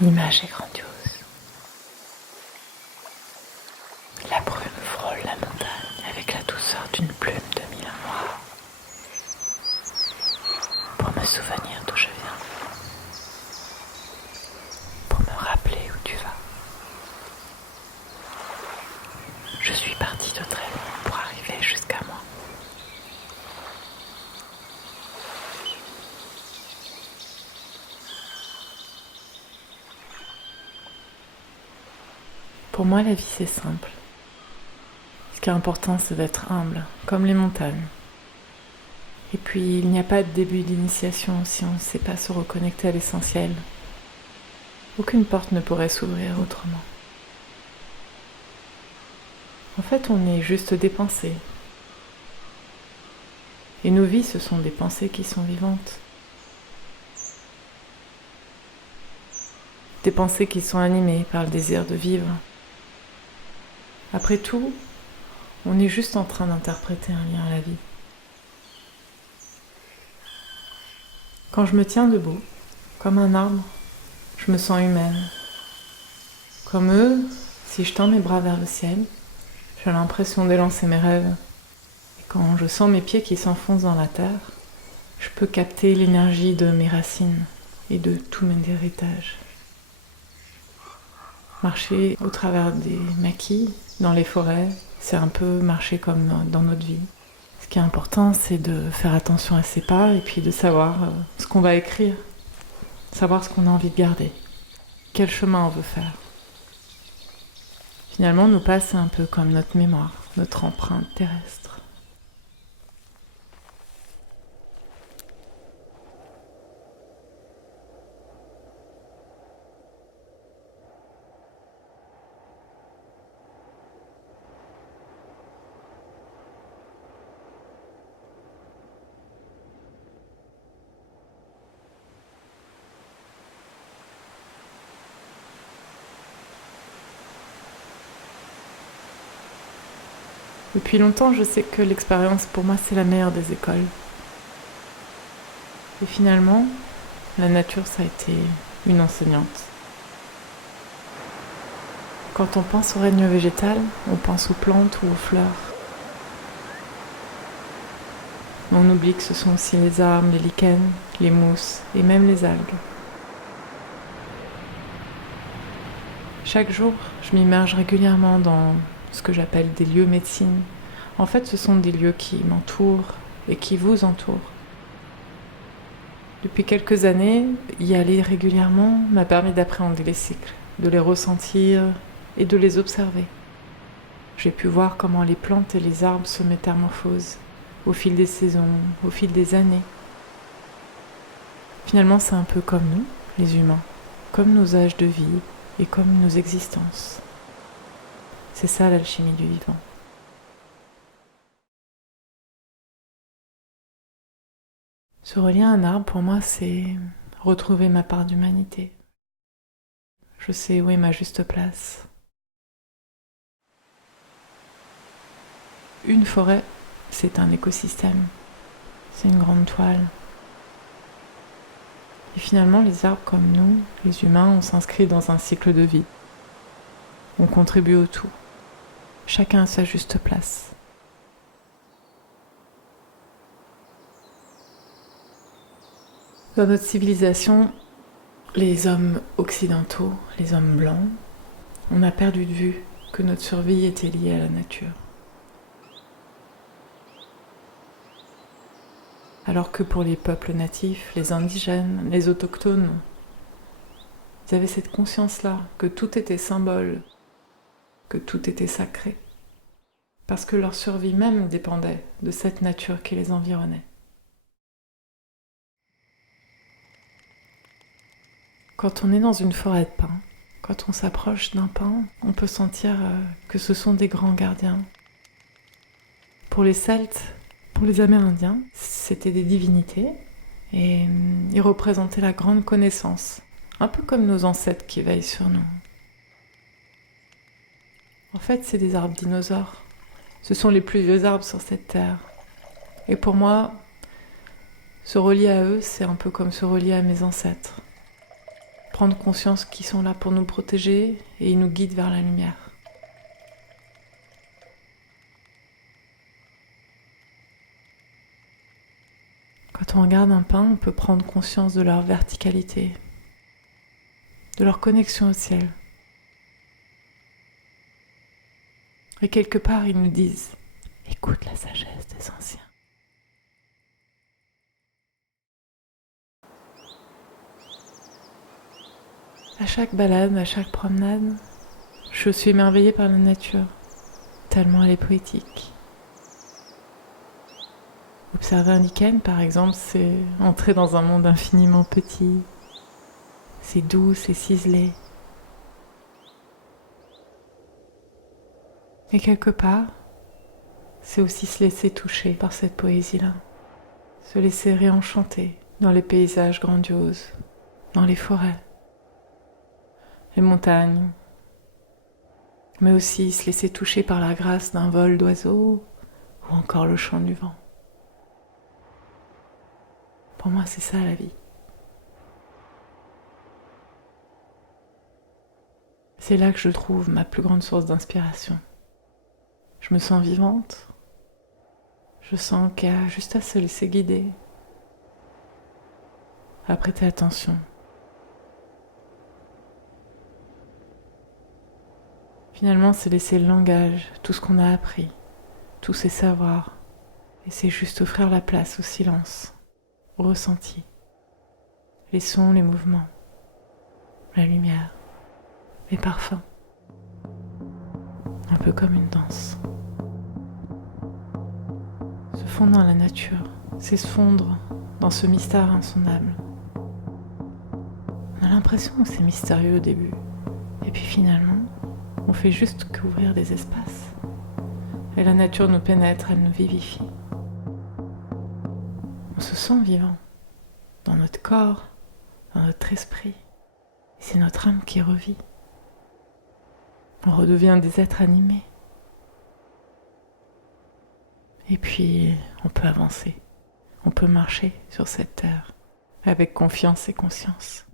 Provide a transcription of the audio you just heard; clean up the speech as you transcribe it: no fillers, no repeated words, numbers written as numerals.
L'image est grandiose. La brume frôle la montagne avec la douceur d'une plume de mille mois. Pour me souvenir d'où je viens. Pour me rappeler où tu vas. Je suis partie de très loin pour arriver jusqu'à moi. Pour moi, la vie, c'est simple. Ce qui est important, c'est d'être humble, comme les montagnes. Et puis, il n'y a pas de début d'initiation si on ne sait pas se reconnecter à l'essentiel. Aucune porte ne pourrait s'ouvrir autrement. En fait, on est juste des pensées. Et nos vies, ce sont des pensées qui sont vivantes. Des pensées qui sont animées par le désir de vivre. Après tout, on est juste en train d'interpréter un lien à la vie. Quand je me tiens debout, comme un arbre, je me sens humaine. Comme eux, si je tends mes bras vers le ciel, j'ai l'impression d'élancer mes rêves. Et quand je sens mes pieds qui s'enfoncent dans la terre, je peux capter l'énergie de mes racines et de tous mes héritages. Marcher au travers des maquis, dans les forêts, c'est un peu marcher comme dans notre vie. Ce qui est important, c'est de faire attention à ses pas et puis de savoir ce qu'on va écrire, savoir ce qu'on a envie de garder, quel chemin on veut faire. Finalement, nos pas, c'est un peu comme notre mémoire, notre empreinte terrestre. Depuis longtemps, je sais que l'expérience, pour moi, c'est la meilleure des écoles. Et finalement, la nature, ça a été une enseignante. Quand on pense au règne végétal, on pense aux plantes ou aux fleurs. Mais on oublie que ce sont aussi les arbres, les lichens, les mousses et même les algues. Chaque jour, je m'immerge régulièrement dans ce que j'appelle des lieux médecine. En fait, ce sont des lieux qui m'entourent et qui vous entourent. Depuis quelques années, y aller régulièrement m'a permis d'appréhender les cycles, de les ressentir et de les observer. J'ai pu voir comment les plantes et les arbres se métamorphosent au fil des saisons, au fil des années. Finalement, c'est un peu comme nous, les humains, comme nos âges de vie et comme nos existences. C'est ça l'alchimie du vivant. Se relier à un arbre, pour moi, c'est retrouver ma part d'humanité. Je sais où est ma juste place. Une forêt, c'est un écosystème. C'est une grande toile. Et finalement, les arbres comme nous, les humains, on s'inscrit dans un cycle de vie. On contribue au tout. Chacun à sa juste place. Dans notre civilisation, les hommes occidentaux, les hommes blancs, on a perdu de vue que notre survie était liée à la nature. Alors que pour les peuples natifs, les indigènes, les autochtones, ils avaient cette conscience-là, que tout était symbole, que tout était sacré. Parce que leur survie même dépendait de cette nature qui les environnait. Quand on est dans une forêt de pins, quand on s'approche d'un pin, on peut sentir que ce sont des grands gardiens. Pour les Celtes, pour les Amérindiens, c'était des divinités et ils représentaient la grande connaissance, un peu comme nos ancêtres qui veillent sur nous. En fait, c'est des arbres dinosaures. Ce sont les plus vieux arbres sur cette terre. Et pour moi, se relier à eux, c'est un peu comme se relier à mes ancêtres. prendre conscience qu'ils sont là pour nous protéger et ils nous guident vers la lumière. Quand on regarde un pin, on peut prendre conscience de leur verticalité, de leur connexion au ciel. Et quelque part, ils nous disent « Écoute la sagesse des anciens ». À chaque balade, à chaque promenade, je suis émerveillée par la nature, tellement elle est poétique. Observer un lichen, par exemple, c'est entrer dans un monde infiniment petit. C'est doux, c'est ciselé. Et quelque part, c'est aussi se laisser toucher par cette poésie-là. Se laisser réenchanter dans les paysages grandioses, dans les forêts, les montagnes, mais aussi se laisser toucher par la grâce d'un vol d'oiseaux ou encore le chant du vent. Pour moi, c'est ça la vie. C'est là que je trouve ma plus grande source d'inspiration. Je me sens vivante. Je sens qu'il y a juste à se laisser guider, à prêter attention. Finalement, c'est laisser le langage, tout ce qu'on a appris, tous ces savoirs, et c'est juste offrir la place au silence, au ressenti, les sons, les mouvements, la lumière, les parfums, un peu comme une danse. Se fondre dans la nature, c'est se fondre dans ce mystère insondable. On a l'impression que c'est mystérieux au début, et puis finalement, on fait juste qu'ouvrir des espaces. Et la nature nous pénètre, elle nous vivifie. On se sent vivant, dans notre corps, dans notre esprit. Et c'est notre âme qui revit. On redevient des êtres animés. Et puis, on peut avancer. On peut marcher sur cette terre avec confiance et conscience.